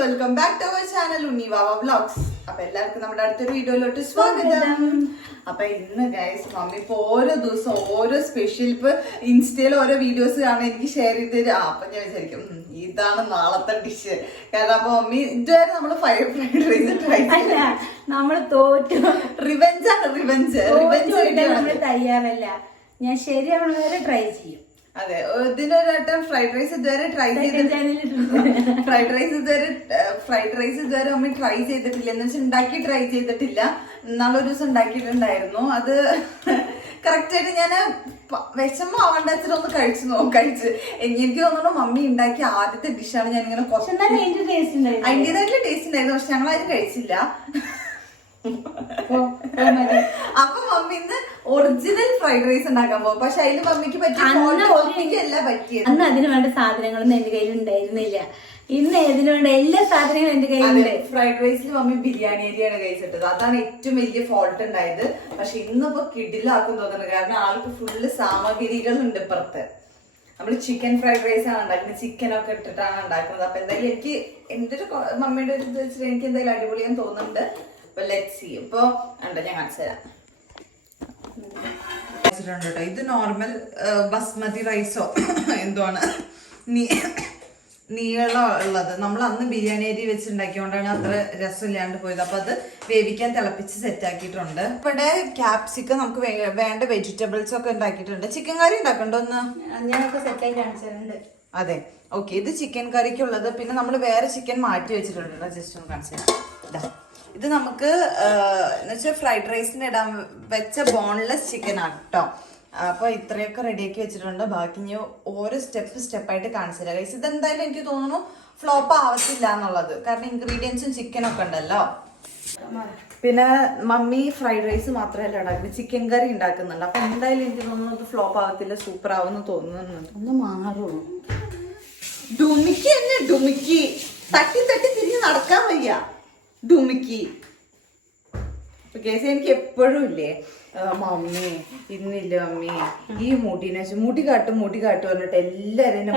Welcome back to our channel Unnivava vlogs അപ്പൊ എല്ലാവർക്കും നമ്മുടെ അടുത്തൊരു വീഡിയോയിലോട്ട് സ്വാഗതം. അപ്പൊ ഇന്ന് ഗൈസ് മമ്മി ഇപ്പൊ ഓരോ ദിവസം ഓരോ സ്പെഷ്യൽ ഇപ്പൊ ഇൻസ്റ്റയിൽ ഓരോ വീഡിയോസ് കാണാൻ എനിക്ക് ഷെയർ ചെയ്ത് തരും. അപ്പൊ ഞാൻ വിചാരിക്കും ഇതാണ് നാളത്തെ ഡിഷ് കാരണം അപ്പൊ മമ്മി ഇതുവരെ നമ്മൾ ഫയർ ഫ്രൈഡ് റൈസ് ട്രൈ നമ്മൾ തോറ്റു. റിവെഞ്ച് ആണ് റിവെഞ്ച് റിവെഞ്ച് തയ്യാറല്ല. ഞാൻ ശരിയാവുന്നവരെ വരെ ട്രൈ ചെയ്യും. അതെ ഇതിനൊരു വട്ടം ഫ്രൈഡ് റൈസ് ഇതുവരെ ട്രൈ ചെയ്തിട്ടില്ല ഫ്രൈഡ് റൈസ് ഇതുവരെ ഫ്രൈഡ് റൈസ് ഇതുവരെ അമ്മ ട്രൈ ചെയ്തിട്ടില്ല. എന്ന് വെച്ചാൽ ഉണ്ടാക്കി ട്രൈ ചെയ്തിട്ടില്ല. നാളെ ഒരു ദിവസം ഉണ്ടാക്കിയിട്ടുണ്ടായിരുന്നു. അത് കറക്റ്റ് ആയിട്ട് ഞാൻ വിഷമം വെച്ചിട്ട് ഒന്ന് കഴിച്ചു നോക്കും കഴിച്ച്. എനിക്ക് തോന്നുന്നു മമ്മി ഉണ്ടാക്കിയ ആദ്യത്തെ ഡിഷാണ് ഞാൻ ഇങ്ങനെ അതിന്റെതായിട്ടുള്ള ടേസ്റ്റ് ഉണ്ടായിരുന്നു. പക്ഷെ ഞങ്ങൾ അത് കഴിച്ചില്ല. അപ്പൊ മമ്മി ഇന്ന് ഒറിജിനൽ ഫ്രൈഡ് റൈസ് ഉണ്ടാക്കാൻ പോകും. പക്ഷെ അതിന് മമ്മിക്ക് പറ്റിയ അന്ന് fault അല്ല പറ്റിയത്. അന്ന് അതിന് വേണ്ട സാധനങ്ങളൊന്നും എന്റെ കയ്യിൽ ഉണ്ടായിരുന്നില്ല. ഇന്ന് ഇതിന് വേണ്ട എല്ലാ സാധനങ്ങളും എന്റെ കയ്യിലുണ്ട് ഫ്രൈഡ് റൈസിൽ മമ്മി ബിരിയാണി അരിയാണ് കഴിച്ചിട്ടത്. അതാണ് ഏറ്റവും വലിയ ഫോൾട്ട് ഉണ്ടായത്. പക്ഷെ ഇന്നിപ്പോ കിടിലാക്കും തോന്നുന്നു. കാരണം ആൾക്ക് ഫുള്ള് സാമഗ്രികളുണ്ട് ഇപ്പുറത്ത്. നമ്മൾ ചിക്കൻ ഫ്രൈഡ് റൈസ് ആണ് ഉണ്ടാക്കുന്നത്. ചിക്കൻ ഒക്കെ ഇട്ടിട്ടാണ് ഉണ്ടാക്കുന്നത്. അപ്പൊ എന്തായാലും എനിക്ക് എന്റെ ഒരു മമ്മിയുടെ ഒരു ഇത് വെച്ചിട്ട് എനിക്ക് എന്തായാലും അടിപൊളിയാന്ന് തോന്നുന്നുണ്ട്. അപ്പൊ ലെറ്റ് സി ഇപ്പൊ ഉണ്ട് ഞാൻ കാണിച്ചു തരാം. കേട്ടോ. ഇത് നോർമൽ ബസ്മതി റൈസോ എന്തുവാണ്? നീ- നീളം ഉള്ളത്. നമ്മൾ അന്ന് ബിരിയാണി അരി വെച്ചുണ്ടാക്കിയോണ്ടാണ് അത്ര രസമില്ലാണ്ട് പോയത്. അപ്പൊ അത് വേവിക്കാൻ തിളപ്പിച്ച് സെറ്റ് ആക്കിയിട്ടുണ്ട്. ഇവിടെ ക്യാപ്സിക്കം നമുക്ക് വേണ്ട വെജിറ്റബിൾസ് ഒക്കെ ഉണ്ടാക്കിയിട്ടുണ്ട്. ചിക്കൻ കറി ഉണ്ടാക്കണ്ടോ ഒന്ന് ഞാനൊക്കെ സെറ്റായി കാണിച്ചിട്ടുണ്ട് അതെ. ഓക്കെ ഇത് ചിക്കൻ കറിക്കുള്ളത് പിന്നെ നമ്മൾ വേറെ ചിക്കൻ മാറ്റി വെച്ചിട്ടുണ്ട്. ജസ്റ്റ് ഒന്ന് കാണിച്ചു തരാം. ഇതാ. നമുക്ക് എന്നുവെച്ചാൽ ഫ്രൈഡ് റൈസിന് ഇടാൻ വെച്ച ബോൺലെസ് ചിക്കൻ ആണ് കേട്ടോ അപ്പൊ ഇത്രയൊക്കെ റെഡിയാക്കി വെച്ചിട്ടുണ്ട്. ബാക്കി ഇനി ഓരോ സ്റ്റെപ്പ് സ്റ്റെപ്പായിട്ട് കാണിച്ചു തരാം ഗൈസ് ഇതെന്തായാലും എനിക്ക് തോന്നുന്നു ഫ്ലോപ്പ് ആവത്തില്ല എന്നുള്ളത്. കാരണം ഇൻഗ്രീഡിയൻസും ചിക്കനൊക്കെ ഉണ്ടല്ലോ. പിന്നെ മമ്മി ഫ്രൈഡ് റൈസ് മാത്രമല്ല ഉണ്ടാക്കുന്നത് ചിക്കൻ കറി ഉണ്ടാക്കുന്നുണ്ട്. അപ്പൊ എന്തായാലും എനിക്ക് തോന്നുന്നു അത് ഫ്ലോപ്പ് ആവത്തില്ല സൂപ്പർ ആവുമെന്ന് തോന്നുന്നുണ്ട്. ഒന്ന് മാറുള്ളൂ. ഡുമിക്കി തന്നെ ഡുമിക്കി. തട്ടി തട്ടി തിരിഞ്ഞ് നടക്കാൻ വയ്യ. ഡുമിക്കി കേസ് എനിക്ക് എപ്പോഴും ഇല്ലേ? മമ്മി ഇന്നില്ല മമ്മി? ഈ മുടിനെ മുടി കാട്ടും മുടി കാട്ടും പറഞ്ഞിട്ട് എല്ലാരും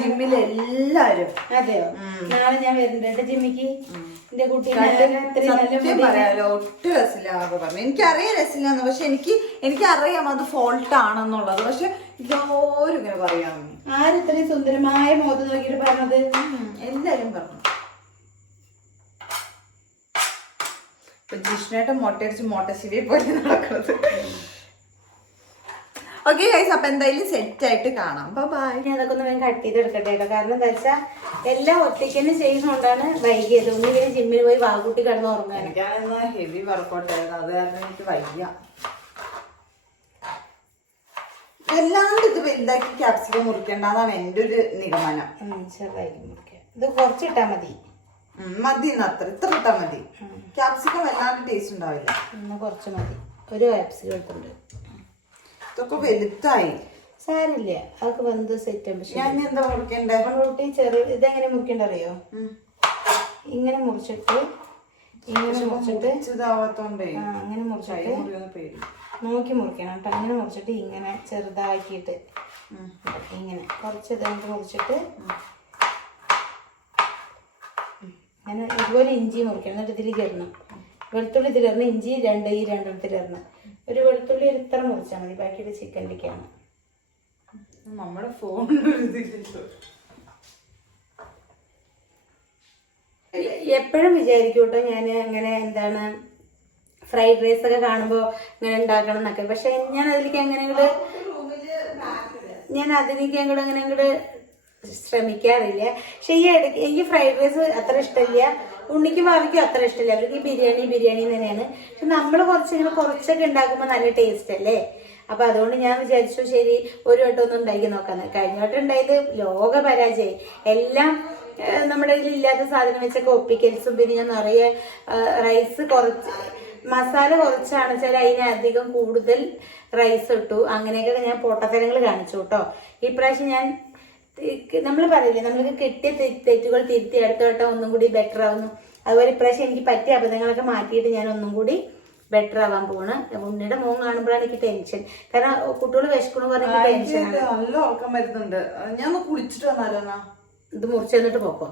ജിമ്മിൽ എല്ലാരും. അതെയോ? നാളെ ഞാൻ വരുന്നുണ്ട്. ജിമ്മിക്ക്. എന്റെ എനിക്ക് പറയാലോ ഒട്ടും രസില്ല എനിക്ക് പറഞ്ഞു. എനിക്കറിയാം രസില്ലാന്ന് പക്ഷെ എനിക്ക് എനിക്കറിയാം അത് ഫോൾട്ട് ആണെന്നുള്ളത് പക്ഷെ ഇതോരും ഇങ്ങനെ പറയാം ആരും ഇത്രയും സുന്ദരമായ മുഖത്ത് നോക്കിയിട്ട് പറഞ്ഞത്? എല്ലാരും പറഞ്ഞു. ഇപ്പൊ ജിഷ്ണേട്ടൻ മൊട്ടയടിച്ച് മോട്ടശിവിയെ പോലെ നടക്കുന്നത്. ഓക്കെ ഗൈസ് അപ്പൊ എന്തായാലും സെറ്റ് ആയിട്ട് കാണാം. ബൈ ഞാൻ അതൊക്കെ ഒന്ന് വേഗം കട്ട് ചെയ്ത് എടുക്കട്ടെ കേട്ടോ. കാരണം എന്താ വെച്ചാൽ എല്ലാം ഒറ്റയ്ക്ക് ചെയ്യുന്നതുകൊണ്ടാണ് വൈകിയത്. ഒന്നിങ്ങനെ ജിമ്മിൽ പോയി വാകൂട്ടി കിടന്ന് ഉറങ്ങാൻ എനിക്കാണെന്ന് ഹെവി വർക്കൗട്ട് ആയിരുന്നു അത് കാരണം എനിക്ക് വയ്യ. വല്ലാണ്ട് ഇത് വലുതാക്കി ക്യാപ്സിക്കം മുറിക്കേണ്ടതാണ് എന്റെ ഒരു നിഗമനം. ഇത് കുറച്ചിട്ടാ മതി. മതി ഇന്ന് അത്ര. ഇത്ര ഇട്ടാ മതി. ക്യാപ്സിക്കം വല്ലാണ്ട് ടേസ്റ്റ് ഉണ്ടാവില്ല. കുറച്ച് മതി. ഒരു ക്യാപ്സിക്കം എടുത്തുണ്ട് ഇതൊക്കെ വലുതായി. സാരില്ല അതൊക്കെ വന്ന് സെറ്റ് ആകുമ്പോൾ ഞാൻ എന്താ മുറിക്കണ്ടേ? റൊട്ടി ചെറിയ ഇതെങ്ങനെ മുറിക്കണ്ട അറിയോ ഇങ്ങനെ മുറിച്ചിട്ട് ഇങ്ങനെ മുറിച്ചിട്ട് ഇതാവാത്തോണ്ടേ അങ്ങനെ മുറിച്ചിട്ട് നോക്കി മുറിക്കണം കേട്ടോ. അങ്ങനെ മുറിച്ചിട്ട് ഇങ്ങനെ ചെറുതാക്കിയിട്ട്. ഇങ്ങനെ കുറച്ച് ഇതായിട്ട് മുറിച്ചിട്ട് അങ്ങനെ ഇതുപോലെ ഇഞ്ചി മുറിക്കണം. എന്നിട്ട് ഇതിൽ ഇടണം. വെളുത്തുള്ളി ഇതിൽ ഇടണം. ഇഞ്ചി രണ്ട് ഈ രണ്ടെണ്ണത്തിൽ ഇടണം. ഒരു വെളുത്തുള്ളി ഒരു ഇത്ര മുറിച്ചാൽ മതി. ബാക്കിയുടെ ചിക്കനിലേക്കാണ് നമ്മുടെ ഫോൺ എപ്പോഴും വിചാരിക്കും കേട്ടോ ഞാൻ അങ്ങനെ എന്താണ് ഫ്രൈഡ് റൈസ് ഒക്കെ കാണുമ്പോൾ ഇങ്ങനെ ഉണ്ടാക്കണം എന്നൊക്കെ. പക്ഷെ ഞാൻ അതിലേക്ക് അങ്ങനെ അങ്ങോട്ട് ഞാൻ അതിലേക്ക് അങ്ങോട്ട് അങ്ങനെ അങ്ങോട്ട് ശ്രമിക്കാറില്ല. പക്ഷെ ഈ ഇടയ്ക്ക് എനിക്ക് ഫ്രൈഡ് റൈസ് അത്ര ഇഷ്ടമില്ല. ഉണ്ണിക്ക് ഭാവിക്കും അത്ര ഇഷ്ടമില്ല. അവർക്ക് ഈ ബിരിയാണി ബിരിയാണി തന്നെയാണ്. പക്ഷെ നമ്മൾ കുറച്ച് ഇങ്ങനെ കുറച്ചൊക്കെ ഉണ്ടാക്കുമ്പോൾ നല്ല ടേസ്റ്റ് അല്ലേ? അപ്പൊ അതുകൊണ്ട് ഞാൻ വിചാരിച്ചു ശരി ഒരു വട്ടം ഒന്ന് ഉണ്ടാക്കി നോക്കാന്ന് കഴിഞ്ഞ വട്ടം ഉണ്ടായത് ലോക പരാജയം എല്ലാം നമ്മുടെ ഇല്ലാത്ത സാധനം വെച്ചൊക്കെ ഒപ്പിക്കൽസും പിന്നെ ഞാൻ നിറയെ റൈസ് കുറച്ച് മസാല കുറച്ചാണ് വെച്ചാൽ അതിനധികം കൂടുതൽ റൈസ് ഇട്ടു. അങ്ങനെയൊക്കെ ഞാൻ പൊട്ടത്തരങ്ങൾ കാണിച്ചു കേട്ടോ. ഇപ്രാവശ്യം ഞാൻ നമ്മൾ പറയില്ലേ നമ്മൾക്ക് കിട്ടിയ തെറ്റുകൾ തിരുത്തി അടുത്ത വട്ടം ഒന്നും കൂടി ബെറ്റർ ആവുന്നു. അതുപോലെ ഇപ്രാവശ്യം എനിക്ക് പറ്റിയ അബദ്ധങ്ങളൊക്കെ മാറ്റിയിട്ട് ഞാൻ ഒന്നും കൂടി ബെറ്റർ ആവാൻ പോണ് ഉണ്ണിയുടെ മോൻ കാണുമ്പോഴാണ് എനിക്ക് ടെൻഷൻ കാരണം കുട്ടികൾ വിശക്കണു പറഞ്ഞ ടെൻഷൻ നല്ല ഉറക്കം വരുന്നുണ്ട്. ഞാൻ കുളിച്ചിട്ട് വന്നാലോ ഇത് മുറിച്ച് തന്നിട്ട് പോക്കോ.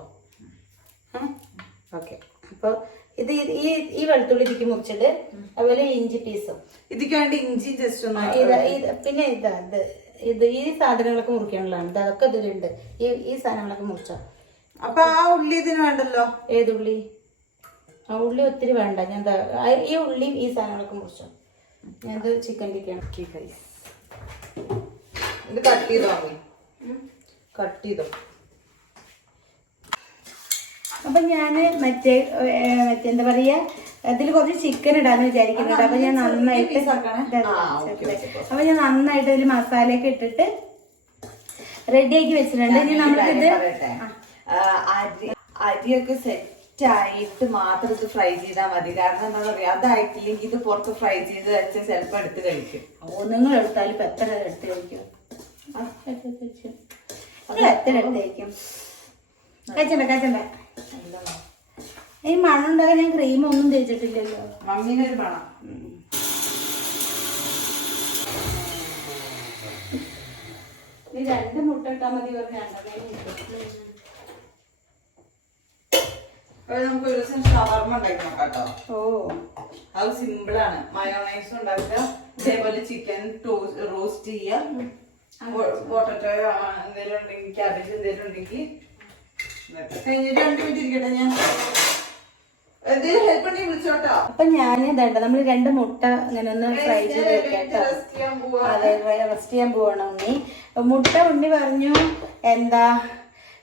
ഓക്കെ. അപ്പോൾ ഇത് ഈ- ഈ വെളുത്തുള്ളി ഇതിക്ക് മുറിച്ചിട്ട് അതുപോലെ ഇഞ്ചി പീസും ഇതിക്ക് വേണ്ടി ഇഞ്ചി ജസ്റ്റ് ഒന്ന് പിന്നെ ഇതാ ഇത് ഇത് ഈ സാധനങ്ങളൊക്കെ മുറിക്കാനുള്ളതാണ്. ഇത് അതൊക്കെ ഇതിലുണ്ട്. ഈ ഈ സാധനങ്ങളൊക്കെ മുറിച്ചോ? അപ്പൊ ആ ഉള്ളി ഇതിന് വേണ്ടല്ലോ? ഏത് ഉള്ളി? ആ ഉള്ളി ഒത്തിരി വേണ്ട. ഞാൻ ഈ ഉള്ളിയും ഈ സാധനങ്ങളൊക്കെ മുറിച്ചോ? ഞാനത് ചിക്കൻ ടിക്കാണ് Okay, guys. ഇത് കട്ട് ചെയ്തോ കട്ട് ചെയ്തോ? അപ്പൊ ഞാൻ മറ്റേ മറ്റേ അതിൽ കുറച്ച് ചിക്കൻ ഇടാന്ന് വിചാരിക്കുന്നുണ്ട് അപ്പൊ ഞാൻ നന്നായിട്ട്. അപ്പൊ ഞാൻ നന്നായിട്ട് അതിൽ മസാലയൊക്കെ ഇട്ടിട്ട് റെഡി ആക്കി വെച്ചിട്ടുണ്ട്. ഇനി ആ, അരി അരിയൊക്കെ സെറ്റ് ആയിട്ട് മാത്രം ഇത് ഫ്രൈ ചെയ്താൽ മതി. കാരണം എന്താ പറയാ അതായിട്ടില്ലെങ്കിൽ ഇത് പുറത്ത് ഫ്രൈ ചെയ്ത് വെച്ച് ചിലപ്പോ എടുത്ത് കഴിക്കും. ഓ നിങ്ങൾ എടുത്താലും ഇപ്പൊ എത്ര എടുത്ത് കഴിക്കും? ആ, എടുത്ത് കഴിക്കും. നിങ്ങൾ എത്ര എടുത്ത് കഴിക്കും? കഴിച്ചണ്ട കഴിച്ചണ്ട ഈ മണം ഉണ്ടാകാൻ ഞാൻ ക്രീം ഒന്നും തേച്ചിട്ടില്ലല്ലോ. മമ്മീനെ ഒരു മണം നീ രണ്ട് മുട്ട ഇട്ടാ മതി പറഞ്ഞ നമുക്ക് ഒരു ദിവസം ഷവർമ ഉണ്ടാക്കി നോക്കാട്ടോ ഓ. അത് സിമ്പിൾ ആണ്. മയോണൈസ് ഉണ്ടാക്കുക. ഇതേപോലെ ചിക്കൻ റോസ്റ്റ് ചെയ്യുക. പൊട്ടറ്റോ എന്തെങ്കിലും ഉണ്ടെങ്കിൽ ക്യാബേജ് എന്തെങ്കിലും ഉണ്ടെങ്കിൽ കഴിഞ്ഞിട്ട് രണ്ട് മിനിറ്റ് ഇരിക്കട്ടെ ഞാൻ. എന്തെങ്കിലും ഹെൽപ്പ് ഉണ്ടെങ്കിൽ വിളിച്ചോട്ടോ. അപ്പൊ ഞാൻ ഇതേണ്ട നമ്മൾ രണ്ട് മുട്ട ഇങ്ങനെ ഒന്ന് ഫ്രൈ ചെയ്ത് വെക്കാട്ടോ. റെസ്റ്റ് ചെയ്യാൻ പോവാ. അതെ റെസ്റ്റ് ചെയ്യാൻ പോവാണ് ഉണ്ണി. മുട്ട ഉണ്ണി പറഞ്ഞു എന്താ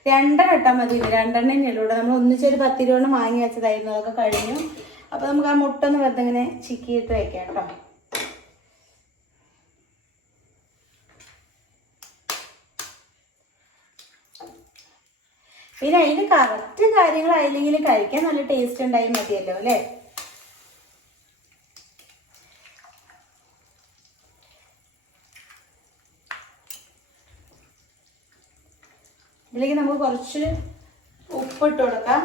രണ്ടെണ്ണം ഇട്ടാൽ മതി. രണ്ടെണ്ണം ഇവിടെ. നമ്മൾ ഒന്നിച്ചൊരു പത്ത് രൂപ വാങ്ങി വെച്ചതായിരുന്നു അതൊക്കെ കഴിഞ്ഞു. അപ്പൊ നമുക്ക് ആ മുട്ട ഒന്ന് വെറുതെ ഇങ്ങനെ ചിക്കിയിട്ട് വെക്കാം കേട്ടോ. പിന്നെ അതിന് കറക്റ്റ് കാര്യങ്ങളായില്ലെങ്കിൽ കഴിക്കാൻ നല്ല ടേസ്റ്റ് ഉണ്ടായി മതിയല്ലോ അല്ലേ? ഇതിലേക്ക് നമുക്ക് കുറച്ച് ഉപ്പ് ഇട്ട് കൊടുക്കാം.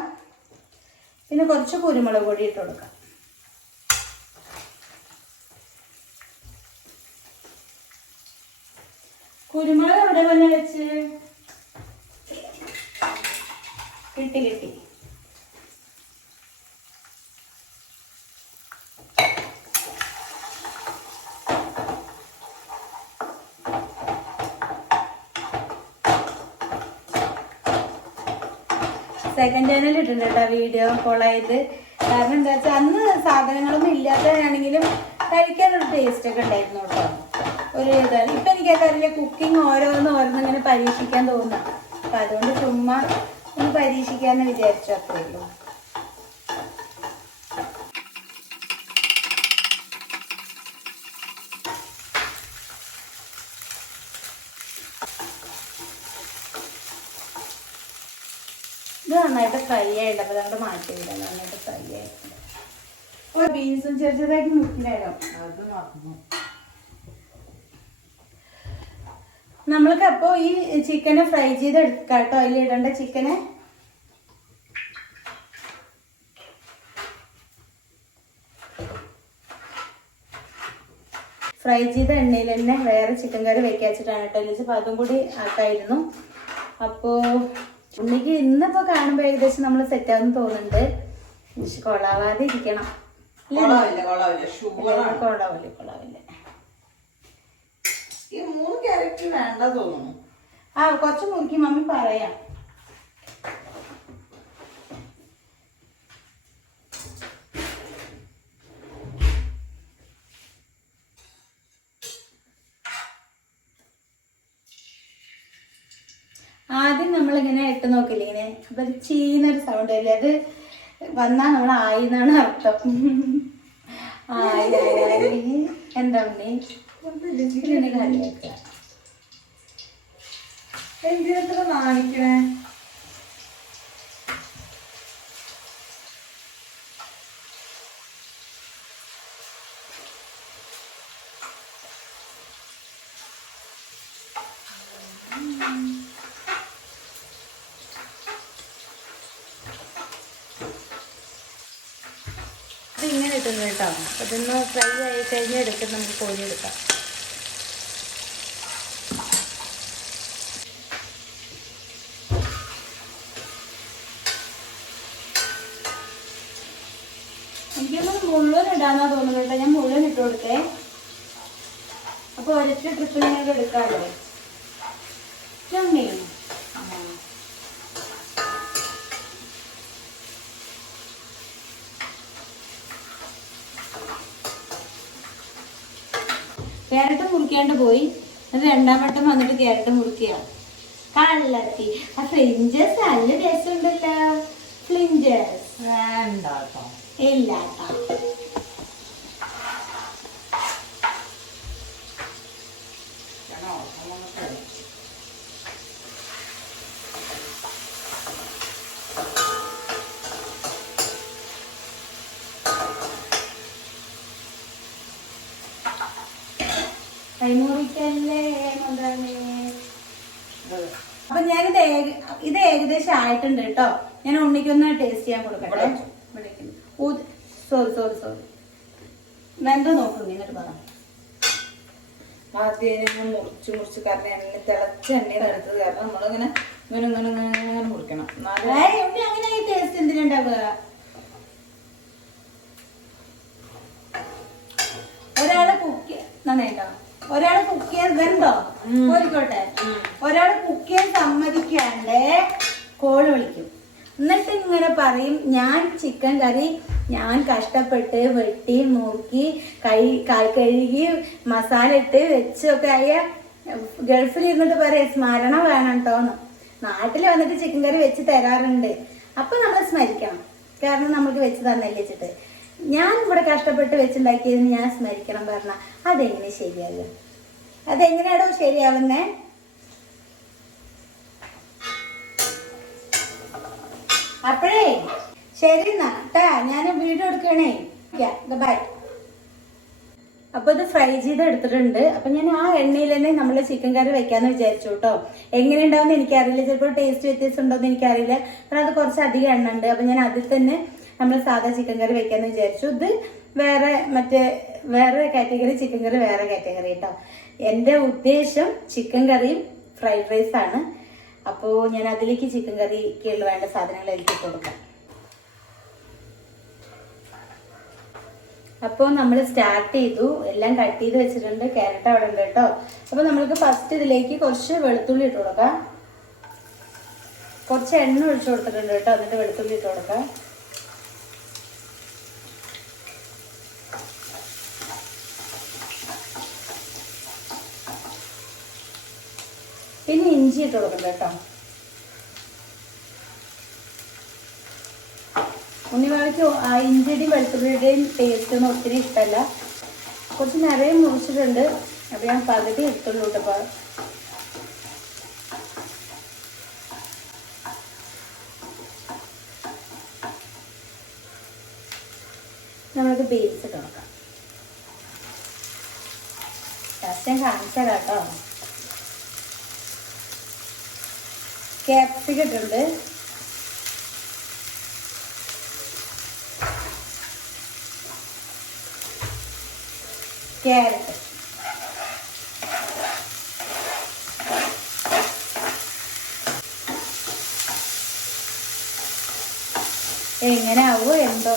പിന്നെ കുറച്ച് കുരുമുളക് പൊടി ഇട്ട് കൊടുക്കാം. കുരുമുളക് എവിടെ പോലെ വെച്ച്? കിട്ടി സെക്കൻഡ് ചാനൽ ഇട്ടിട്ടുണ്ട് കേട്ടോ വീഡിയോ കൊളായത് കാരണം എന്താ വെച്ചാൽ അന്ന് സാധനങ്ങളൊന്നും ഇല്ലാത്തതാണെങ്കിലും കഴിക്കാനൊരു ടേസ്റ്റ് ഒക്കെ ഉണ്ടായിരുന്നു കേട്ടോ. ഒരു ഇതാണ്. ഇപ്പൊ എനിക്കൊക്കെ അറിയില്ല കുക്കിംഗ് ഓരോന്ന് ഓരോന്ന് ഇങ്ങനെ പരീക്ഷിക്കാൻ തോന്നുന്നു. അപ്പൊ അതുകൊണ്ട് ചുമ്മാ ഒന്ന് പരീക്ഷിക്കാന്ന് വിചാരിച്ചു അത്രേ ഉള്ളൂ. ഫ്രൈ ആയിട്ട് അപ്പൊ നമ്മുടെ വിടാം നന്നായിട്ട് ഫ്രൈ ആയിട്ട് ബീൻസും അത് മറന്നു. നമ്മൾക്ക് അപ്പോ ഈ ചിക്കനെ ഫ്രൈ ചെയ്ത് എടുക്കാം കേട്ടോ. അതിൽ ഇടേണ്ട ചിക്കനെ ഫ്രൈ ചെയ്ത എണ്ണയിൽ തന്നെ വേറെ ചിക്കൻ കറി വെക്കാച്ചിട്ടാണ് കേട്ടോ. അല്ലെങ്കിൽ അപ്പൊ അതും കൂടി ആക്കായിരുന്നു. അപ്പോ ഉണ്ണിക്ക് ഇന്നിപ്പോ കാണുമ്പോ ഏകദേശം നമ്മൾ സെറ്റ് സെറ്റാന്ന് തോന്നുന്നുണ്ട്. കൊളാവാതെ ഇരിക്കണം. കൊളാവില്ല കൊളാവില്ല. കൊളാവില്ല കൊളാവില്ല. ഈ മൂന്ന് ക്യാരറ്റ് വേണ്ട തോന്നുന്നു. ആ കുറച്ച് മുറുക്കി മമ്മി പറയാം. ആദ്യം നമ്മളിങ്ങനെ ഇട്ട് നോക്കില്ലേ ഇങ്ങനെ? അപ്പൊ ഒരു ചീന്നൊരു സൗണ്ട് അല്ലേ അത് വന്നാ നമ്മൾ ആയി എന്നാണ് അർത്ഥം. ആയി. എന്താ ഉണ്ണി ഇത് ഇങ്ങനെ ഇട്ടുന്നു കേട്ടോ അതൊന്ന് ഫ്രൈ ആയി കഴിഞ്ഞ് എടുത്തിട്ട് നമുക്ക് കോഴി എടുക്കാം എനിക്കൊന്നും മുഴുവൻ ഇടാന്നാ തോന്നുന്നു കേട്ടോ ഞാൻ മുഴുവൻ ഇട്ട് കൊടുത്തേ അപ്പൊ ഒരൊറ്റ ട്രിപ്പ് ഞങ്ങൾക്ക് എടുക്കാമല്ലോ ചമ്മി ക്യാരറ്റ് പോയി. എന്നിട്ട് രണ്ടാം വട്ടം വന്നിട്ട് ക്യാരറ്റ് മുറിക്കുക കള്ളത്തി. ആ ഫ്രിഞ്ചസ് നല്ല രസമുണ്ടല്ലോ. ഫ്ലിഞ്ചസ് വേണ്ട കേട്ടോ ഇല്ല ട്ടോ. കൈമുറിക്കല്ലേ മുതലേ. അപ്പൊ ഞാനിത് ഇത് ഏകദേശം ആയിട്ടുണ്ട് കേട്ടോ. ഞാൻ ഉണ്ണിക്കൊന്ന് ടേസ്റ്റ് ചെയ്യാൻ കൊടുക്കട്ടെ. സോറി സോറി സോറി എന്താ നോക്കുന്നു എന്നിട്ട് പറ. ആദ്യം ഇങ്ങനെ മുറിച്ച് മുറിച്ച് കാരണം എണ്ണ തിളച്ച എണ്ണയിൽ എടുത്തത് കാരണം നമ്മളിങ്ങനെ ഇങ്ങനെ ഇങ്ങനെ ഇങ്ങനെ ഇങ്ങനെ മുറിക്കണം. അങ്ങനെ ടേസ്റ്റ് എന്തിനുണ്ടാവുക? ഒരാൾ കുക്ക് നന്നായിട്ടോ ഒരാൾ കുക്ക് ചെയ്യാൻ വെന്തോ കോരിക്കോട്ടെ ഒരാൾ കുക്ക് ചെയ്യാൻ സമ്മതിക്കാണ്ട് കോൾ വിളിക്കും. എന്നിട്ട് ഇങ്ങനെ പറയും ഞാൻ ചിക്കൻ കറി ഞാൻ കഷ്ടപ്പെട്ട് വെട്ടി മുറുക്കി കൈ കാൽ കഴുകി മസാല ഇട്ട് വെച്ചൊക്കെ ആയ ഗൾഫിൽ ഇരുന്നിട്ട് പറയാം സ്മരണ വേണം കേട്ടോന്ന് നാട്ടിൽ വന്നിട്ട് ചിക്കൻ കറി വെച്ച് തരാറുണ്ട്. അപ്പൊ നമ്മൾ സ്മരിക്കണം. കാരണം നമുക്ക് വെച്ച് തന്നല്ലേ വെച്ചിട്ട്. ഞാൻ ഇവിടെ കഷ്ടപ്പെട്ട് വെച്ചുണ്ടാക്കിയതെന്ന് ഞാൻ സ്മരിക്കണം പറഞ്ഞ അതെങ്ങനെ ശരിയാകും? അതെങ്ങനെയാണോ ശരിയാവുന്നേ? അപ്പോഴേ ശരി നട്ടാ ട്ടാ ഞാൻ വീഡിയോ എടുക്കണേ. ബൈ അപ്പൊ ഇത് ഫ്രൈ ചെയ്ത് എടുത്തിട്ടുണ്ട്. അപ്പൊ ഞാൻ ആ എണ്ണയിൽ തന്നെ നമ്മൾ ചിക്കൻ കറി വെക്കാന്ന് വിചാരിച്ചു കേട്ടോ എങ്ങനെ ഉണ്ടാവും എനിക്കറിയില്ല. ചിലപ്പോൾ ടേസ്റ്റ് വ്യത്യാസം ഉണ്ടോ എന്ന് എനിക്കറിയില്ല. കാരണം അത് കുറച്ച് അധികം എണ്ണ ഉണ്ട്. അപ്പൊ ഞാൻ അതിൽ തന്നെ നമ്മൾ സാധാ ചിക്കൻ കറി വെക്കാന്ന് വിചാരിച്ചു. ഇത് വേറെ മറ്റേ വേറെ കാറ്റഗറി ചിക്കൻ കറി വേറെ കാറ്റഗറി കേട്ടോ എന്റെ ഉദ്ദേശം ചിക്കൻ കറിയും ഫ്രൈഡ് റൈസ് ആണ്. അപ്പോൾ ഞാൻ അതിലേക്ക് ചിക്കൻ കറിക്ക് വേണ്ട സാധനങ്ങൾ എനിക്ക് കൊടുക്കാം. അപ്പോൾ നമ്മൾ സ്റ്റാർട്ട് ചെയ്തു. എല്ലാം കട്ട് ചെയ്ത് വെച്ചിട്ടുണ്ട്. ക്യാരറ്റ് അവിടെ ഉണ്ട് കേട്ടോ അപ്പോൾ നമ്മൾക്ക് ഫസ്റ്റ് ഇതിലേക്ക് കുറച്ച് വെളുത്തുള്ളി ഇട്ട് കൊടുക്കാം. കുറച്ച് എണ്ണ ഒഴിച്ചു കൊടുത്തിട്ടുണ്ട് കേട്ടോ എന്നിട്ട് വെളുത്തുള്ളി ഇട്ട് കൊടുക്കാം. പിന്നെ ഇഞ്ചി ഇട്ട് കൊടുക്കണ്ട കേട്ടോ. ഉണ്ണിവാഴയ്ക്ക് ആ ഇഞ്ചിയുടെയും വെളുത്തുള്ളിയുടെയും ടേസ്റ്റ് ഒന്നും ഒത്തിരി ഇഷ്ടമല്ല. കുറച്ച് നിറയെ മുറിച്ചിട്ടുണ്ട്. അപ്പോൾ ഞാൻ പകുതി എടുത്തുള്ളൂ കേട്ടോ നമ്മൾക്ക് ബീൻസ് ഇട്ട് കൊടുക്കാം. ഞാൻ കാണിച്ചതാ കേട്ടോ ക്യാപ്സിക്കം ഇട്ടുണ്ട് ക്യാരറ്റ് എങ്ങനെ എന്തോ.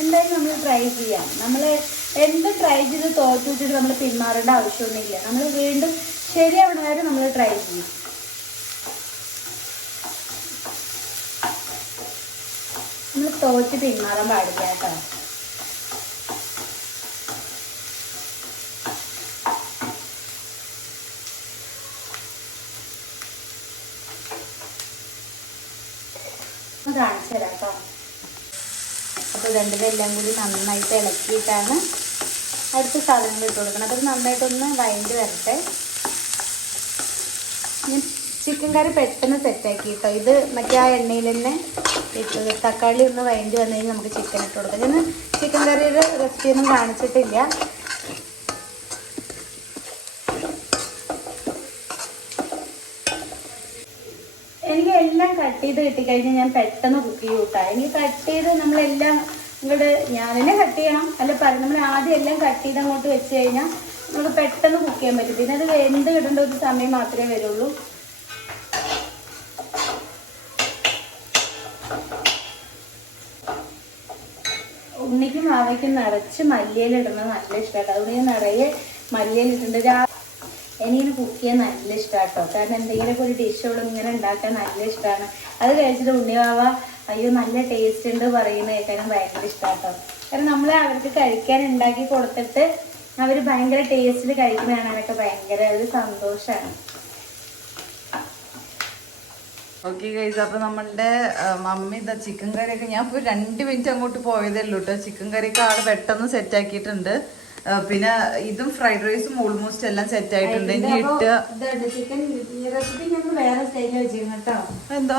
എന്തായാലും നമ്മൾ ട്രൈ ചെയ്യാം. നമ്മൾ എന്ത് ട്രൈ ചെയ്ത് തോറ്റു വെച്ചിട്ട് നമ്മൾ പിന്മാറേണ്ട ആവശ്യമൊന്നുമില്ല. നമ്മൾ വീണ്ടും ശരിയാവണ വരെ നമ്മൾ ട്രൈ ചെയ്യും. തോറ്റ് പിന്മാറാൻ പാടില്ല കേട്ടോ. കാണിച്ചു തരാം കേട്ടോ. അപ്പോൾ രണ്ടിലെല്ലാം കൂടി നന്നായിട്ട് ഇളക്കിയിട്ടാണ് അടുത്ത സാധനങ്ങൾ ഇട്ട് കൊടുക്കണം. അത് ഇത് നന്നായിട്ടൊന്ന് വഴണ്ടി വരട്ടെ. ചിക്കൻ കറി പെട്ടെന്ന് സെറ്റാക്കി കേട്ടോ. ഇത് മറ്റേ ആ എണ്ണയിൽ തന്നെ ഇട്ടത്. തക്കാളി ഒന്ന് വഴണ്ടി വന്നു കഴിഞ്ഞാൽ നമുക്ക് ചിക്കൻ ഇട്ട് കൊടുക്കാം. ഞാൻ ചിക്കൻ കറിയുടെ റെസിപ്പി ഒന്നും കാണിച്ചിട്ടില്ല. എനിക്ക് എല്ലാം കട്ട് ചെയ്ത് കിട്ടിക്കഴിഞ്ഞാൽ ഞാൻ പെട്ടെന്ന് കുക്ക് ചെയ്യും കൂട്ടാം. എനിക്ക് കട്ട് ചെയ്ത് നമ്മളെല്ലാം ഇങ്ങോട്ട് ഞാൻ തന്നെ കട്ട് ചെയ്യണം. അല്ല നമ്മൾ ആദ്യം എല്ലാം കട്ട് ചെയ്ത് അങ്ങോട്ട് വെച്ച് കഴിഞ്ഞാൽ നമുക്ക് പെട്ടെന്ന് കുക്ക് ചെയ്യാൻ പറ്റും. പിന്നെ അത് വെന്ത് കിടേണ്ട ഒരു സമയം മാത്രമേ വരുള്ളൂ. മാവയ്ക്കും നിറച്ച് മല്ലിയില ഇടുന്നത് നല്ല ഇഷ്ടമാട്ടോ അതുകൊണ്ട് ഞാൻ നിറയെ മല്ലിയില ഇട്ടിട്ടുണ്ട്. രാ എനിക്കിങ്ങനെ കുക്ക് ചെയ്യാൻ നല്ല ഇഷ്ടമാട്ടോ കാരണം എന്തെങ്കിലുമൊക്കെ ഒരു ഡിഷോട് ഇങ്ങനെ ഉണ്ടാക്കാൻ നല്ല ഇഷ്ടമാണ് അത് കഴിച്ചിട്ട് ഉണ്ണിവാവ അയ്യോ നല്ല ടേസ്റ്റ് ഉണ്ട് പറയുന്നത് കേൾക്കാനും ഭയങ്കര ഇഷ്ടമാട്ടോ കാരണം നമ്മൾ അവർക്ക് കഴിക്കാൻ ഉണ്ടാക്കി കൊടുത്തിട്ട് അവർ ഭയങ്കര ടേസ്റ്റിൽ കഴിക്കുന്നതാണ് കാണാനൊക്കെ ഭയങ്കര ഒരു സന്തോഷമാണ് ഓക്കെ ഗൈസ് അപ്പൊ നമ്മളുടെ മമ്മി ഇതാ ചിക്കൻ കറിയൊക്കെ ഞാൻ ഇപ്പൊ രണ്ട് മിനിറ്റ് അങ്ങോട്ട് പോയതേ ഉള്ളൂ കേട്ടോ ചിക്കൻ കറിയൊക്കെ ആൾ പെട്ടെന്ന് സെറ്റ് ആക്കിയിട്ടുണ്ട്. പിന്നെ ഇതും ഫ്രൈഡ് റൈസും ഓൾമോസ്റ്റ് എല്ലാം സെറ്റ് ആയിട്ടുണ്ട്. ഇനി ഇട്ട് എന്തോ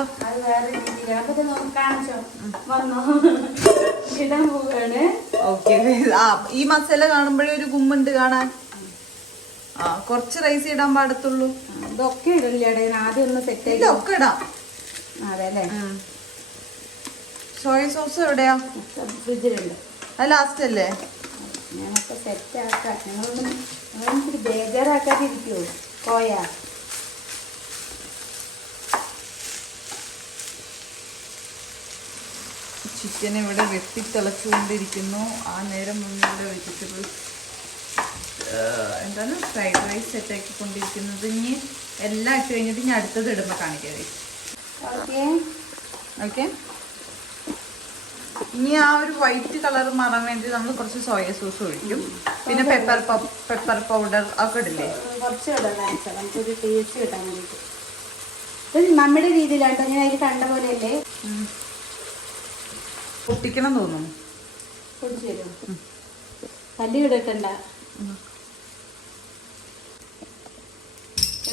ഓക്കെ ഈ മസാല കാണുമ്പോഴേ ഒരു ഗുമ്മുണ്ട് കാണാൻ. കുറച്ച് റൈസ് ഇടാൻ പാടത്തുള്ളൂ. ഇതൊക്കെ ഇടില്ലേ ആദ്യം ഒന്ന് സെറ്റ് ഇതൊക്കെ ഇടാം. അതെ അല്ലേ? സോയ സോസ് എവിടെയാ? ഫ്രിഡ്ജിലുണ്ട് അത് ലാസ്റ്റ് അല്ലേ? ഞാനൊക്കെ സെറ്റ് ആക്കാം. ഞങ്ങളൊന്നും ഞങ്ങളൊന്നും ബേജാറാക്കാതിരിക്കുമോ പോയാ. ചിക്കൻ ഇവിടെ വെട്ടി തിളച്ചുകൊണ്ടിരിക്കുന്നു ആ നേരം മുന്നേ ഇവിടെ വെജിറ്റബിൾസ് എന്താണ്? ഫ്രൈഡ് റൈസ് സെറ്റ് ആക്കിക്കൊണ്ടിരിക്കുന്നത് ഇനി എല്ലാം ഇട്ട് കഴിഞ്ഞിട്ട് ഞാൻ അടുത്തത് ഇടുമ്പോൾ കാണിക്കാം. ഓക്കെ. ഓക്കെ. ഇനി ആ ഒരു വൈറ്റ് കളർ മാറാൻ വേണ്ടി നമ്മൾ കുറച്ച് സോയ സോസ് ഒഴിക്കും. പിന്നെ പെപ്പർ പെപ്പർ പൗഡർ ഒക്കെ ഇടില്ലേ? കുറച്ച് നമുക്കൊരു ടേസ്റ്റ് കിട്ടാൻ വേണ്ടിയിട്ട് ഇത് നമ്മുടെ രീതിയിലാട്ടോ. ഞാൻ അതിൽ കണ്ട പോലെയല്ലേ. പൊട്ടിക്കണം തോന്നുന്നു. തരുമോ? കല്ല് കിടക്കണ്ട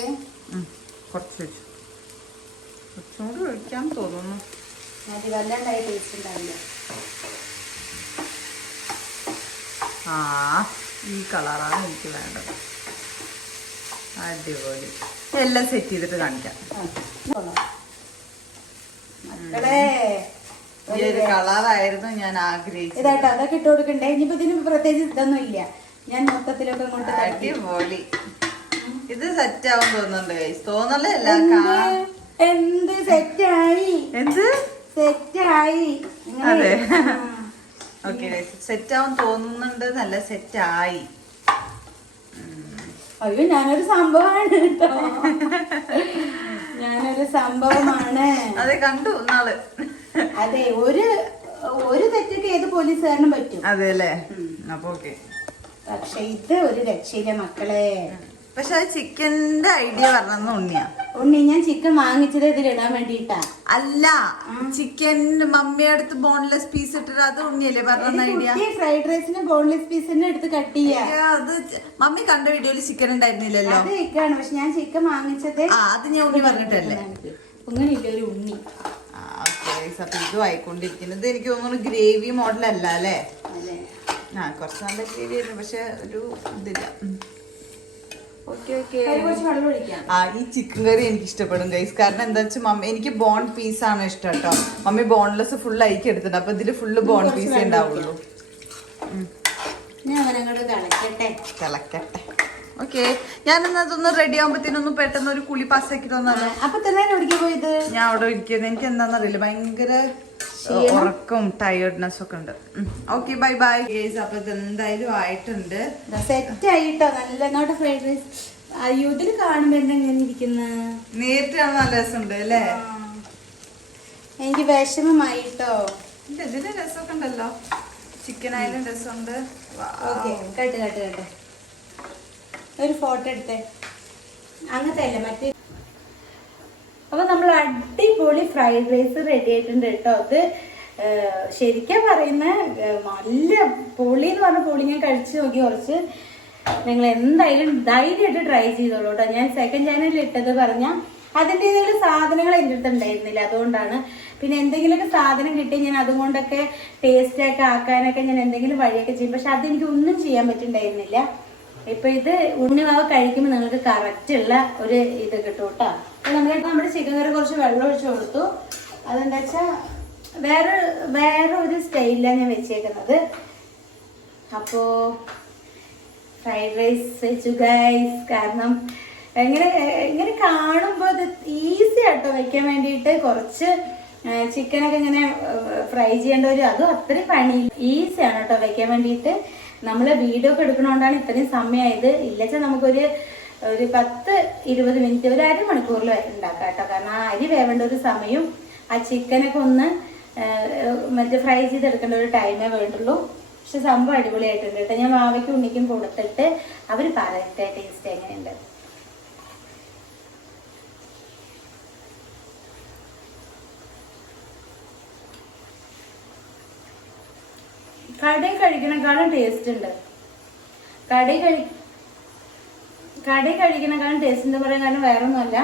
ഉം. കുറച്ച് വെച്ചു കുറച്ചും കൂടി ഒഴിക്കാൻ തോന്നുന്നു മതി വല്ലാണ്ടായി ടേസ്റ്റ് ആ ഈ കളറാണ് എനിക്ക് വേണ്ടത്. അടിപൊളി. എല്ലാം സെറ്റ് ചെയ്തിട്ട് കാണിക്കാം. ഈ ഒരു കളറായിരുന്നു ഞാൻ ആഗ്രഹിച്ചത്. ഇതാട്ടോ അതൊക്കെ ഇട്ട് കൊടുക്കണ്ടേ? ഇനിയിപ്പോ ഇതിന് പ്രത്യേകിച്ച് ഇതൊന്നും ഇല്ല. ഞാൻ മൊത്തത്തിലൊക്കെ അങ്ങോട്ട് അടിപൊളി. ഇത് സെറ്റ് ആവും തോന്നുന്നുണ്ട് guys. എന്ത്? സെറ്റ് ആയി എന്ത് സെറ്റായി? എന്ത്? സെറ്റായി. അതെ. ഓക്കെ സെറ്റ് ആവും തോന്നുന്നുണ്ട്. നല്ല സെറ്റ് ആയി അയ്യോ ഞാനൊരു സംഭവമാണ് കേട്ടോ. ഞാനൊരു സംഭവമാണ്. അതെ കണ്ടു നാൾ. അതെ ഒരു ഒരു തെറ്റൊക്കെ ഏത് പോലീസുകാരനും പറ്റും. അതെ അല്ലേ? അപ്പൊ ഓക്കെ പക്ഷെ ഇത് ഒരു രക്ഷയില്ല മക്കളെ. പക്ഷെ അത് ചിക്കന്റെ ഐഡിയ പറഞ്ഞു ഉണ്ണിയാ. ഉണ്ണി ഞാൻ ചിക്കൻ വാങ്ങിച്ചത് ഇതിലിടാൻ വേണ്ടിട്ടാ അല്ല ചിക്കൻ മമ്മിയുടെ അടുത്ത് ബോൺലെസ് പീസ് ഇട്ടിട്ട് അത് ഉണ്ണിയല്ലേ പറഞ്ഞ ഐഡിയ? ഫ്രൈഡ് റൈസിന് ബോൺലെസ് പീസ് തന്നെ എടുത്ത് കട്ട് ചെയ്യാ. അത് മമ്മി കണ്ട വീഡിയോയിൽ ചിക്കൻ ഉണ്ടായിരുന്നില്ലല്ലോ. അത് പക്ഷെ ഞാൻ ചിക്കൻ വാങ്ങിച്ചത് ആ അത് ഞാൻ ഉണ്ണി പറഞ്ഞിട്ടല്ലേ? അങ്ങനെയില്ല ഒരു ഉണ്ണി. അപ്പൊ ഇതും ആയിക്കൊണ്ടിരിക്കുന്നത്. എനിക്ക് തോന്നുന്നു ഗ്രേവി മോഡൽ അല്ല ആ കുറച്ച് നല്ല ഗ്രേവി ആയിരുന്നു പക്ഷെ ഒരു ഇതില്ല. ആ ഈ ചിക്കൻ കറി എനിക്ക് ഇഷ്ടപ്പെടും ഗൈസ് കാരണം എന്താ വെച്ചാൽ മമ്മി എനിക്ക് ബോൺ പീസ് ആണ് ഇഷ്ടം കേട്ടോ മമ്മി ബോൺലെസ് ഫുൾ അയക്കി എടുത്തിട്ടുണ്ട്. അപ്പൊ ഇതിൽ ഫുള്ള് ബോൺ പീസ് പീസേ വെള്ളം ഉണ്ടാവുള്ളൂ. തിളക്കട്ടെ. ഓക്കെ ഞാനെന്നാ അതൊന്ന് റെഡി ആകുമ്പത്തേനൊന്ന് പെട്ടെന്ന് ഒരു കുളി പാസ്സാക്കി തന്നാലോ അപ്പൊ തന്നെ എവിടേക്ക് പോയത്? ഞാൻ അവിടെ ഇരിക്കുന്നത് എനിക്ക് എന്താണെന്നറിയില്ല ഭയങ്കര ഉറക്കവും ടയേർഡ്നെസ് ഒക്കെ ഉണ്ട്. ഓക്കെ ബൈ ബൈ ഗേസ് അപ്പൊ ഇത് എന്തായാലും ആയിട്ടുണ്ട്. സെറ്റ് ആയിട്ടോ? നല്ല നോട്ട് ഫ്രൈഡ് റൈസ് അയ്യോതിൽ കാണുമ്പോ എന്താ ഇരിക്കുന്ന? നേരിട്ട് നല്ല രസമുണ്ട് അല്ലേ? എനിക്ക് വിഷമമായിട്ടോ? ഇതിന്റെ ഇതിന് രസമൊക്കെ ഉണ്ടല്ലോ. ചിക്കൻ ആയാലും രസമുണ്ട്. ഓക്കെ കേട്ട് കേട്ട് കേട്ട്. ഒരു ഫോട്ടോ എടുത്തേ. അങ്ങനത്തെ അല്ലേ മറ്റേ അപ്പൊ നമ്മൾ അടിപൊളി ഫ്രൈഡ് റൈസ് റെഡി ആയിട്ടുണ്ട് കേട്ടോ. അത് ശരിക്കാ പറയുന്ന നല്ല പൊളി എന്ന് പറഞ്ഞ പൊളി ഞാൻ കഴിച്ചു നോക്കി കുറച്ച്. നിങ്ങൾ എന്തായാലും ധൈര്യമായിട്ട് ട്രൈ ചെയ്തോളൂ കേട്ടോ. ഞാൻ സെക്കൻഡ് ചാനലിൽ ഇട്ടത് പറഞ്ഞാൽ അതിന്റെ ഏതെങ്കിലും സാധനങ്ങൾ എന്റെ അടുത്ത് ഉണ്ടായിരുന്നില്ല. അതുകൊണ്ടാണ് പിന്നെ എന്തെങ്കിലുമൊക്കെ സാധനം കിട്ടി ഞാൻ അതുകൊണ്ടൊക്കെ ടേസ്റ്റ് ഒക്കെ ആക്കാനൊക്കെ ഞാൻ എന്തെങ്കിലും വഴിയൊക്കെ ചെയ്യും. പക്ഷെ അതെനിക്ക് ഒന്നും ചെയ്യാൻ പറ്റുന്നുണ്ടായിരുന്നില്ല ഇപ്പൊ ഇത് ഉണ്ണിമാവ് കഴിക്കുമ്പോൾ നിങ്ങൾക്ക് കറക്റ്റ് ഉള്ള ഒരു ഇത് കിട്ടും കേട്ടോ നമ്മൾ നമ്മുടെ ചിക്കൻ കറി കുറച്ച് വെള്ളം ഒഴിച്ചു കൊടുത്തു. അതെന്താ വെച്ചാ വേറെ വേറെ ഒരു സ്റ്റൈലിലാണ് ഞാൻ വെച്ചേക്കുന്നത്. അപ്പോ ഫ്രൈഡ് റൈസ് വെച്ചു ഗൈസ് കാരണം ഇങ്ങനെ ഇങ്ങനെ കാണുമ്പോൾ ഇത് ഈസി ആട്ടോ വെക്കാൻ വേണ്ടിയിട്ട്. കുറച്ച് ചിക്കനൊക്കെ ഇങ്ങനെ ഫ്രൈ ചെയ്യേണ്ട ഒരു അതും അത്രയും പണി ഈസിയാണ് കേട്ടോ വെക്കാൻ വേണ്ടിയിട്ട്. നമ്മൾ വീഡിയോ ഒക്കെ എടുക്കണോണ്ടാണ് ഇത്രയും സമയമായത് ഇല്ലച്ചാ നമുക്കൊരു ഒരു പത്ത് ഇരുപത് മിനിറ്റ് ഒരു അരമണിക്കൂറിൽ ഉണ്ടാക്കാം കേട്ടോ. കാരണം ആ അരി വേവേണ്ട ഒരു സമയവും ആ ചിക്കനൊക്കെ ഒന്ന് മറ്റേ ഫ്രൈ ചെയ്തെടുക്കേണ്ട ഒരു ടൈമേ വേണ്ടുള്ളൂ. പക്ഷെ സംഭവം അടിപൊളിയായിട്ടുണ്ട് കേട്ടോ. ഞാൻ വാവയ്ക്കും ഉണ്ണിക്കും കൊടുത്തിട്ട് അവർ പറയട്ടെ ടേസ്റ്റ് എങ്ങനെയുണ്ട്? കടയിൽ കഴിക്കണേക്കാളും ടേസ്റ്റ് ഉണ്ട്. കടയിൽ കഴി കടയിൽ കഴിക്കണേക്കാളും ടേസ്റ്റ് എന്ന് പറയാൻ കാരണം വേറെ ഒന്നുമല്ല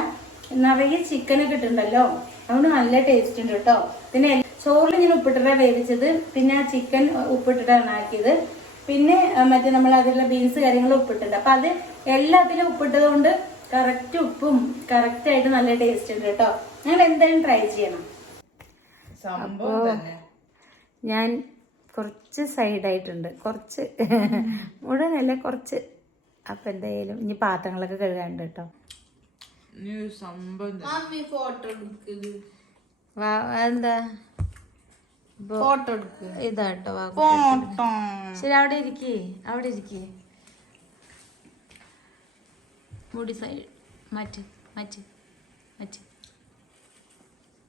നിറയെ ചിക്കനൊക്കെ ഇട്ടുണ്ടല്ലോ അതുകൊണ്ട് നല്ല ടേസ്റ്റ് ഉണ്ട് കേട്ടോ. പിന്നെ ചോറിൽ ഇങ്ങനെ ഉപ്പിട്ടിട്ടാണ് വേവിച്ചത്. പിന്നെ ആ ചിക്കൻ ഉപ്പിട്ടിട്ടാണ് ആക്കിയത്. പിന്നെ മറ്റേ നമ്മൾ അതിലുള്ള ബീൻസ് കാര്യങ്ങളും ഉപ്പിട്ടുണ്ട് അപ്പൊ അത് എല്ലാത്തിലും ഉപ്പിട്ടത് കൊണ്ട് കറക്റ്റ് ഉപ്പും കറക്റ്റ് ആയിട്ട് നല്ല ടേസ്റ്റ് ഉണ്ട് കേട്ടോ. നിങ്ങൾ എന്തായാലും ട്രൈ ചെയ്യണം. സംഭവം തന്നെ. ഞാൻ കുറച്ച് സൈഡായിട്ടുണ്ട് കുറച്ച് മുഴുവനല്ല കുറച്ച്. അപ്പം എന്തായാലും ഇനി പാത്രങ്ങളൊക്കെ കഴുകാണ്ട് കേട്ടോ. എന്താ ഫോട്ടോ ഇതാട്ടോ. ശരി അവിടെ ഇരിക്കേ. അവിടെ ഇരിക്കേ. മുടി സൈഡ് മാറ്റ് മാറ്റ് മാറ്റ്.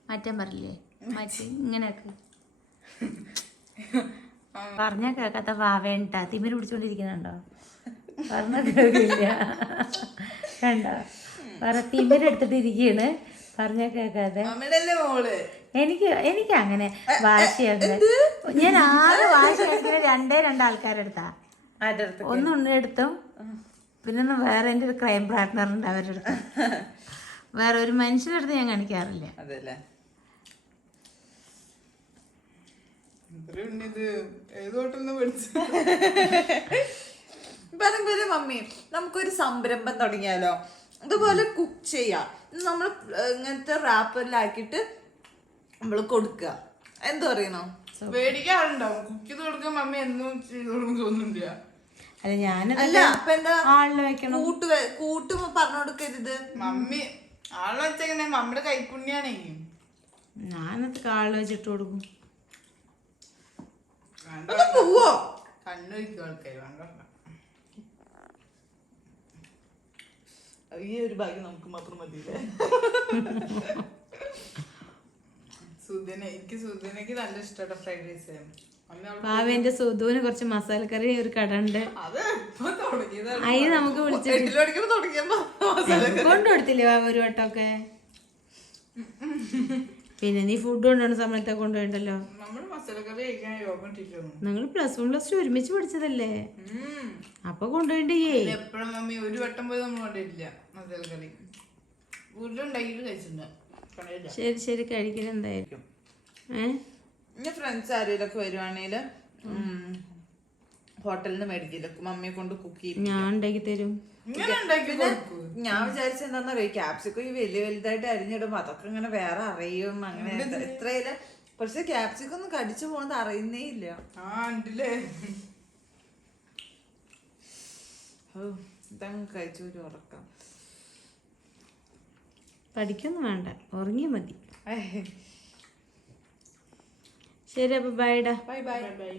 മാറ്റാൻ പറഞ്ഞില്ലേ? മാറ്റി ഇങ്ങനെ പറഞ്ഞാ കേക്കാത്ത വാവേണ്ട തിമിര് പിടിച്ചോണ്ടിരിക്കുന്നുണ്ടോ? പറഞ്ഞ കേൾക്കില്ല. കണ്ടോ? പറ തിമിരെടുത്തിട്ട് ഇരിക്കുകയാണ് പറഞ്ഞാ കേക്കാതെ മോൾ? എനിക്ക് എനിക്ക് അങ്ങനെ വാശിയാണ് ഞാൻ ആകെ വാശിയാക്കുന്ന രണ്ടേ രണ്ട് ആൾക്കാരെടുത്താ ആരുടെ അടുത്ത് ഒന്ന് ഉണ്ണിയെടുത്തും പിന്നെ ഒന്ന് വേറെ എന്റെ ഒരു ക്രൈം പാർട്ട്ണർ ഉണ്ട് അവരുടെ വേറെ ഒരു മനുഷ്യനടുത്ത് ഞാൻ കാണിക്കാറില്ല. മമ്മി നമുക്കൊരു സംരംഭം തുടങ്ങിയാലോ? അതുപോലെ കുക്ക് ചെയ്യാം. നമ്മൾ ഇങ്ങനത്തെ റാപ്പറിലാക്കിയിട്ട് നമ്മൾ കൊടുക്കുക. എന്തു പറയണോ പേടിക്കാറുണ്ടാവും കുക്ക് ചെയ്ത് കൊടുക്കാൻ മമ്മി എന്നും ചെയ്ത് കൊടുക്കും തോന്നുന്നില്ല. അല്ല ഞാൻ അല്ല അപ്പൊ എന്താ? ആളിനെ വെക്കണം. കൂട്ട് കൂട്ട് പറഞ്ഞു കൊടുക്കരുത്. മമ്മി ആളെ വെച്ചെങ്ങനെ മമ്മിയുടെ കൈപ്പുണ്യാണേ. ഞാനത് കാളിൽ വെച്ചിട്ട് കൊടുക്കും. ഒന്ന് പോവോ. ഈ ഒരു ഭാഗ്യം നമുക്ക് മാത്രം മതിയില്ലേ? സുധന എനിക്ക് സുധനക്ക് നല്ല ഇഷ്ടമാണ് ഫ്രൈഡ് റൈസ് പാവേന്റെ സുധുവിന് കുറച്ച് മസാലക്കറി ഒരു കട ഉണ്ട്. അതിന് നമുക്ക് തുടങ്ങിയപ്പോ കൊണ്ടുകൊടുത്തില്ലേ വാവ ഒരു വട്ടമൊക്കെ? പിന്നെ നീ ഫുഡ് കൊണ്ടുപോകുന്ന സമയത്തെ കൊണ്ടുപോയിണ്ടല്ലോ? നിങ്ങൾ പ്ലസ് വൺ പ്ലസ് ടു ഒരുമിച്ച് പഠിച്ചതല്ലേ? അപ്പൊ കൊണ്ടുപോയിട്ടേ എപ്പോഴും മമ്മി? ഒരു വട്ടം പോയി നമ്മൾ കൊണ്ടിട്ടില്ല മസാലക്കറി വീട്ടിലുണ്ടാക്കിയിട്ട് കഴിച്ചിട്ടുണ്ട്. കടയില്ല ശരി ശരി കഴിക്കലെന്തായിരിക്കും ഏഹ് ഫ്രണ്ട്സ് ആരെങ്കിലൊക്കെ വരുവാണെങ്കിൽ ഹോട്ടലിൽ നിന്ന് മേടിക്കില്ല മമ്മിയെ കൊണ്ട് കുക്ക് ചെയ്യും ഞാൻ ഉണ്ടാക്കി തരും. ഞാൻ വിചാരിച്ച എന്താന്നറിയോ ക്യാപ്സിക്കം ഈ വലിയ വലുതായിട്ട് അരിഞ്ഞിടുമ്പോ അതൊക്കെ ഇങ്ങനെ വേറെ അറിയും. അങ്ങനെ എത്രയില്ല പക്ഷെ ക്യാപ്സിക്കം ഒന്നും കടിച്ചു പോകുന്നത് അറിയുന്നേ ഇല്ല. ആ ഓ, ഇതങ്ങ് കഴിച്ചു ഒരു ഉറക്കം. പഠിക്കൊന്നും വേണ്ട. ഉറങ്ങിയ മതി. ശരി അപ്പൊ ബൈഡാ ബൈ ബൈ ബൈ